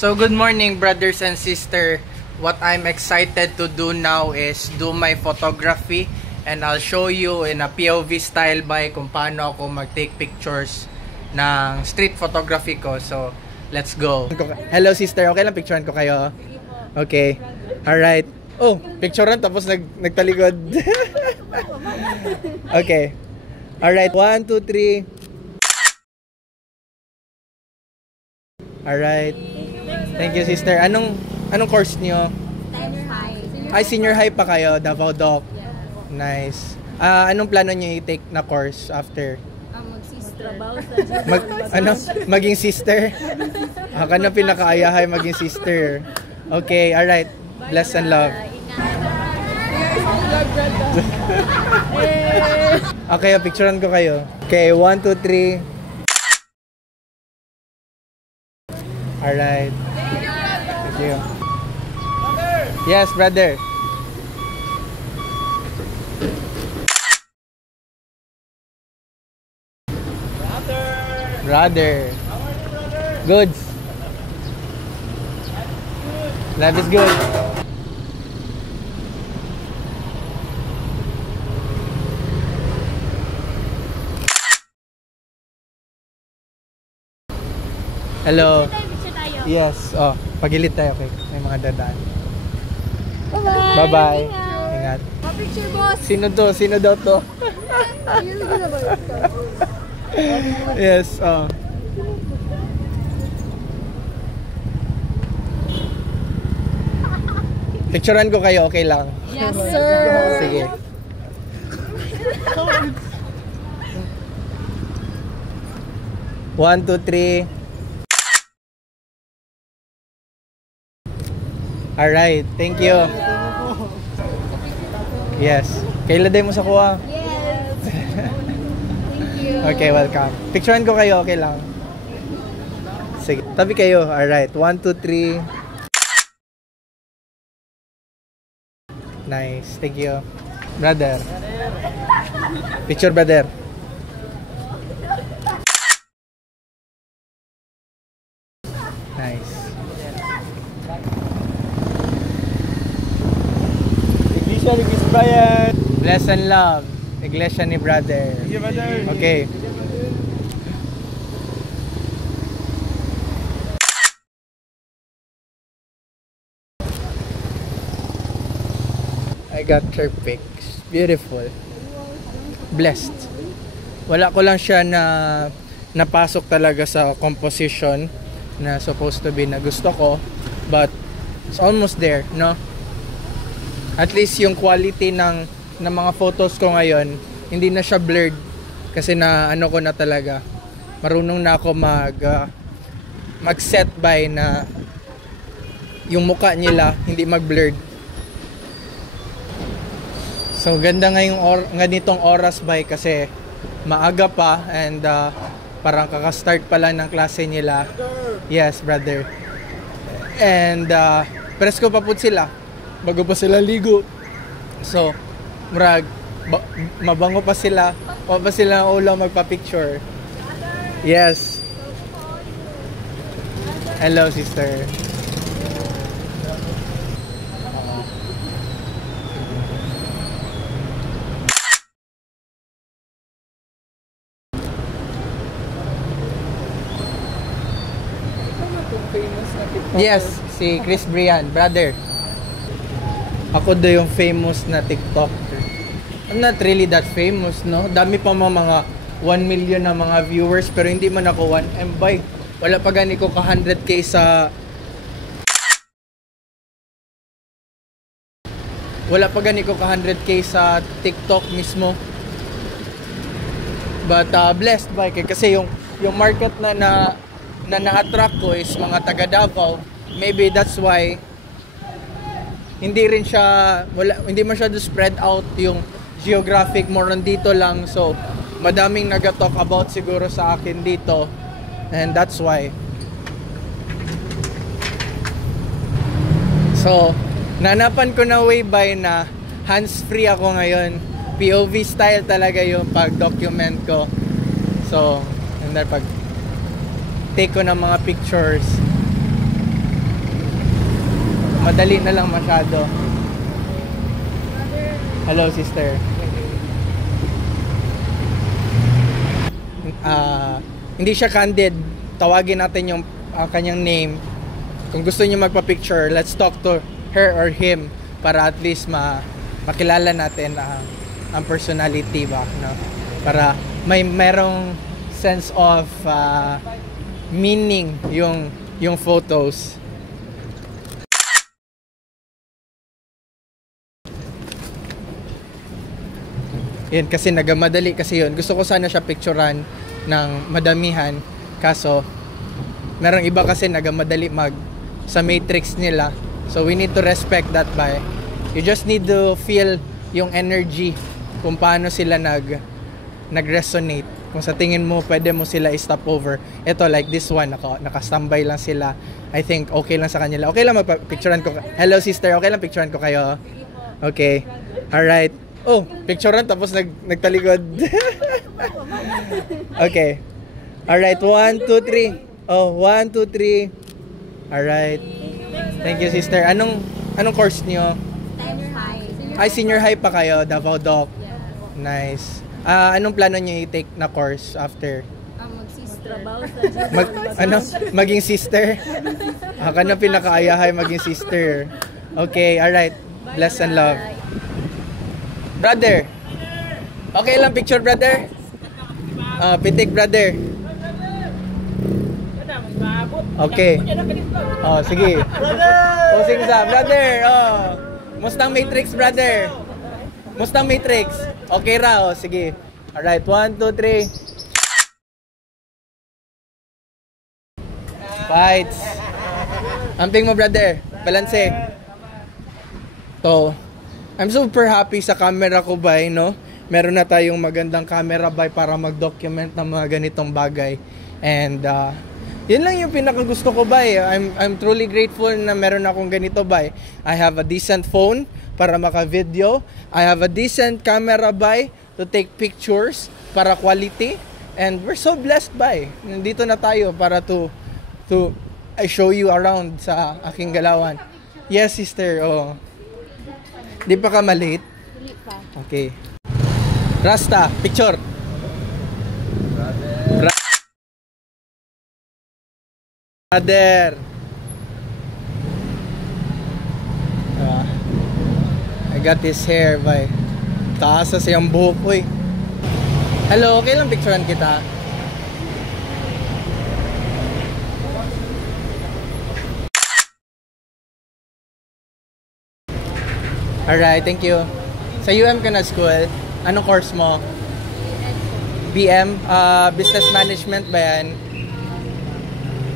So good morning, brothers and sisters. What I'm excited to do now is do my photography, and I'll show you in a POV style by kung paano ako mag-take pictures ng street photography ko. So let's go. Hello sister, okay lang picturean ko kayo? Okay. Alright. Oh, picturean tapos nagtalikod. Okay. Alright, 1, 2, 3. Alright. Thank you sister. Anong course niyo? Senior high. Ay, senior high pa kayo, Davao Doc. Nice. Anong plano niyo i-take na course after? Maging sister? Ka na pinakaayahay maging sister. Okay, alright. Bless and love. Okay, picturean ko kayo. Okay, 1, 2, 3. Alright. Thank you. Yes, brother. Brother. Goods. Life is good. Hello. Yes. Oh, pagilid tayo. Okay. May mga dadaan. Bye-bye. Bye-bye. Ingat. Picture, boss. Sino to? Sino daw to? Yes. Oh. Picturean ko kayo. Okay lang. Yes, sir. Sige. One, two, three. Alright, thank you. Yes. Kaila day mo sa kuha? Yes. Thank you. Okay, welcome. Picturean ko kayo, okay lang. Sige, tabi kayo. Alright, 1, 2, 3. Nice, thank you. Brother. Picture, brother. Nice. Iglesia ni Chris Brian. Bless and love. Iglesia ni brother. Thank you, brother. Okay. I got her pics. Beautiful. Blessed. Wala ko lang siya na napasok talaga sa composition na supposed to be na gusto ko, but it's almost there, no? At least yung quality ng mga photos ko ngayon, hindi na siya blurred kasi na ano ko na talaga. Marunong na ako mag-set by na yung mukha nila hindi mag-blurred. So ganda ngayong ganitong oras by kasi maaga pa and parang kaka-start pa lang ng klase nila. Yes, brother. And presko pa po sila. Bago pa sila ligo. So, murag mabango pa sila. Pa sila ang ulang magpa-picture. Yes. Hello, sister. Yes, si Chris Brian, brother. Ako daw yung famous na TikToker. I'm not really that famous, no? Dami pa mga 1 million na mga viewers pero hindi man ako 1M by. Wala pa gani ko ka 100k sa Wala pa gani ko ka 100k sa TikTok mismo. But blessed by kasi yung market na na-attract ko is mga taga Davao. Maybe that's why hindi masyado spread out yung geographic, more on dito lang. So madaming nag-talk about siguro sa akin dito, and that's why. So nanapan ko na way by na hands-free ako ngayon. POV style talaga yung pag-document ko. So and then pag take ko ng mga pictures. Madali na lang masyado. Hello, sister. Hindi siya candid. Tawagin natin yung kanyang name. Kung gusto niyo magpa-picture, let's talk to her or him para at least makilala natin ang personality ba, no? Para merong sense of meaning yung photos. Yan, kasi nagamadali kasi yun. Gusto ko sana siya picturean ng madamihan. Kaso, merong iba kasi nagamadali sa matrix nila. So, we need to respect that ba. You just need to feel yung energy kung paano sila nag-resonate. Kung sa tingin mo, pwede mo sila i-stop over. Ito, like this one, nakastambay lang sila. I think okay lang sa kanila. Okay lang magpa-picturean ko. Hello, sister. Okay lang picturean ko kayo. Okay. Alright. Oh, picturean tapos nagtalikod. Okay. Alright, 1, 2, 3. Oh, 1, 2, 3. Alright. Thank you, sister. Anong course niyo? Senior high. Ay, senior high pa kayo, Davao Doc. Nice. Anong plano niyo i-take na course after? Mag-sister. Maging sister? Ka na pinakaayahay maging sister. Okay, alright. Bless and love. Brother. Okay lang picture, brother? Pitik, brother. Okay. Oh, sige. Posing sa, brother. Oh. Mustang Matrix, brother. Mustang Matrix. Okay ra, oh, sige. Alright, 1, 2, 3. Fights. Amping mo, brother. Balanse. To. I'm super happy sa camera ko, bay, no? Meron na tayong magandang camera, bay, para mag-document ng mga ganitong bagay. And, yun lang yung pinakagusto ko, bay. I'm truly grateful na meron akong ganito, bay. I have a decent phone para maka-video. I have a decent camera, bay, to take pictures para quality. And we're so blessed, bay. Nandito na tayo para to I show you around sa aking galawan. Yes, sister. Oh. Di pa ka malate? Hindi pa. Okay. Rasta, picture. Brother. I got this hair, bay. Taas sa siyang buhok ko eh. Hello, okay lang picturean kita? Alright, thank you. Sa UM ka na school, anong course mo? BM? Business Management ba yan?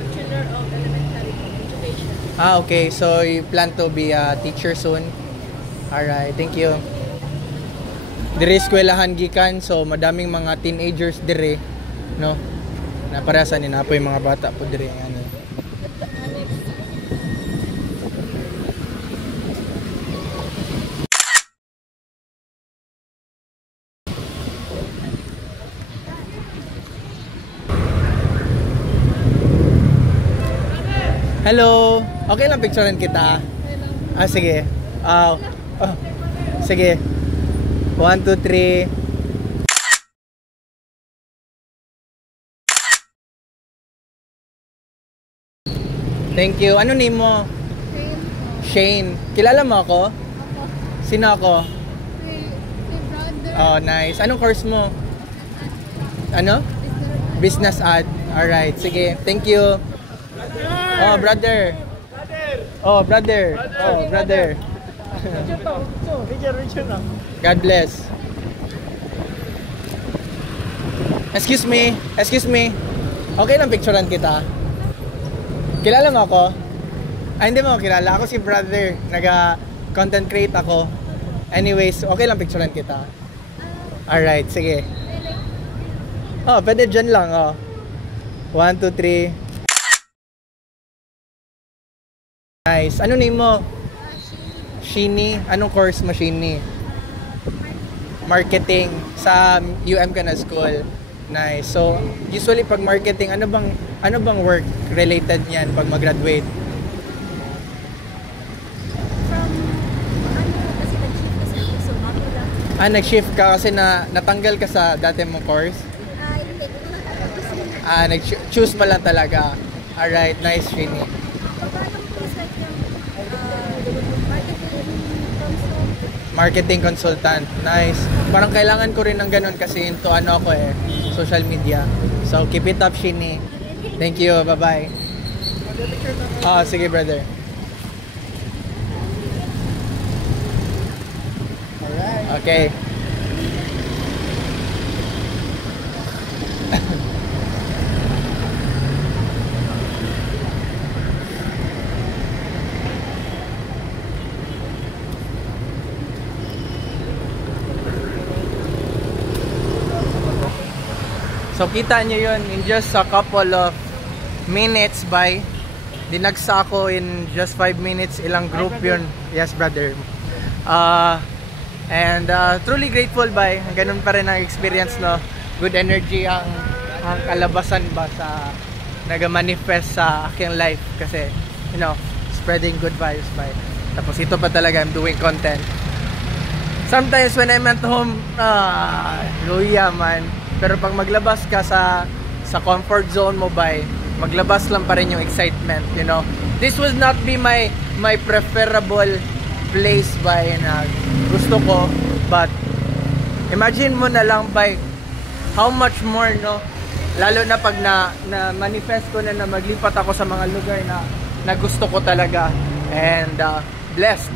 Bachelor of Elementary Education. Okay. So, you plan to be a teacher soon? Alright, thank you. Dire eskwelahan gikan, so madaming mga teenagers dire, no? Na para sa ninapo yung mga bata po dire. Ano. Hello. Okay lang picturean kita. Sige. Sige. 1, 2, 3. Thank you. Ano name mo? Shane. Kilala mo ako? Sino ako? brother. Oh, nice. Anong course mo? Ano? Business ad. Alright. Sige. Thank you. Oh, brother. Oh, brother. Oh, brother. God bless. Excuse me. Excuse me. Okay lang picturean kita. Kilala mo ako? Ay, hindi mo ako kilala. Ako si brother. Naga-content create ako. Anyways, okay lang picturean kita. Alright, sige. Oh, pwede dyan lang, oh. 1, 2, 3. Nice. Ano name mo? Shini. Anong course mo, Shini? Marketing. Sa UM ka na school. Nice. So, usually pag marketing, ano bang work related niyan pag mag-graduate? Nag-shift ka kasi natanggal ka sa dati mong course? Hindi ko nakatapos. Nag-choose mo lang talaga. Alright, nice, Srini. Paano please like yung marketing Marketing consultant. Nice. Parang kailangan ko rin ng ganun kasi into ano ako social media. So, keep it up, Srini. Thank you. Bye-bye. Sige, brother. Okay. So kita nyo yun in just a couple of minutes by dinagsa ako in just 5 minutes ilang group yun. Yes, brother. And truly grateful by ganun pa rin ang experience, no. Good energy ang kalabasan ba sa nag-manifest sa aking life kasi spreading good vibes by. Tapos ito pa talaga, I'm doing content. Sometimes when I'm at home, luya man. Pero pag maglabas ka sa comfort zone mo by, maglabas lang pa rin yung excitement, This would not be my preferable place by na gusto ko, but imagine mo na lang by how much more, no? Lalo na pag na manifest ko na maglipat ako sa mga lugar na gusto ko talaga and blessed.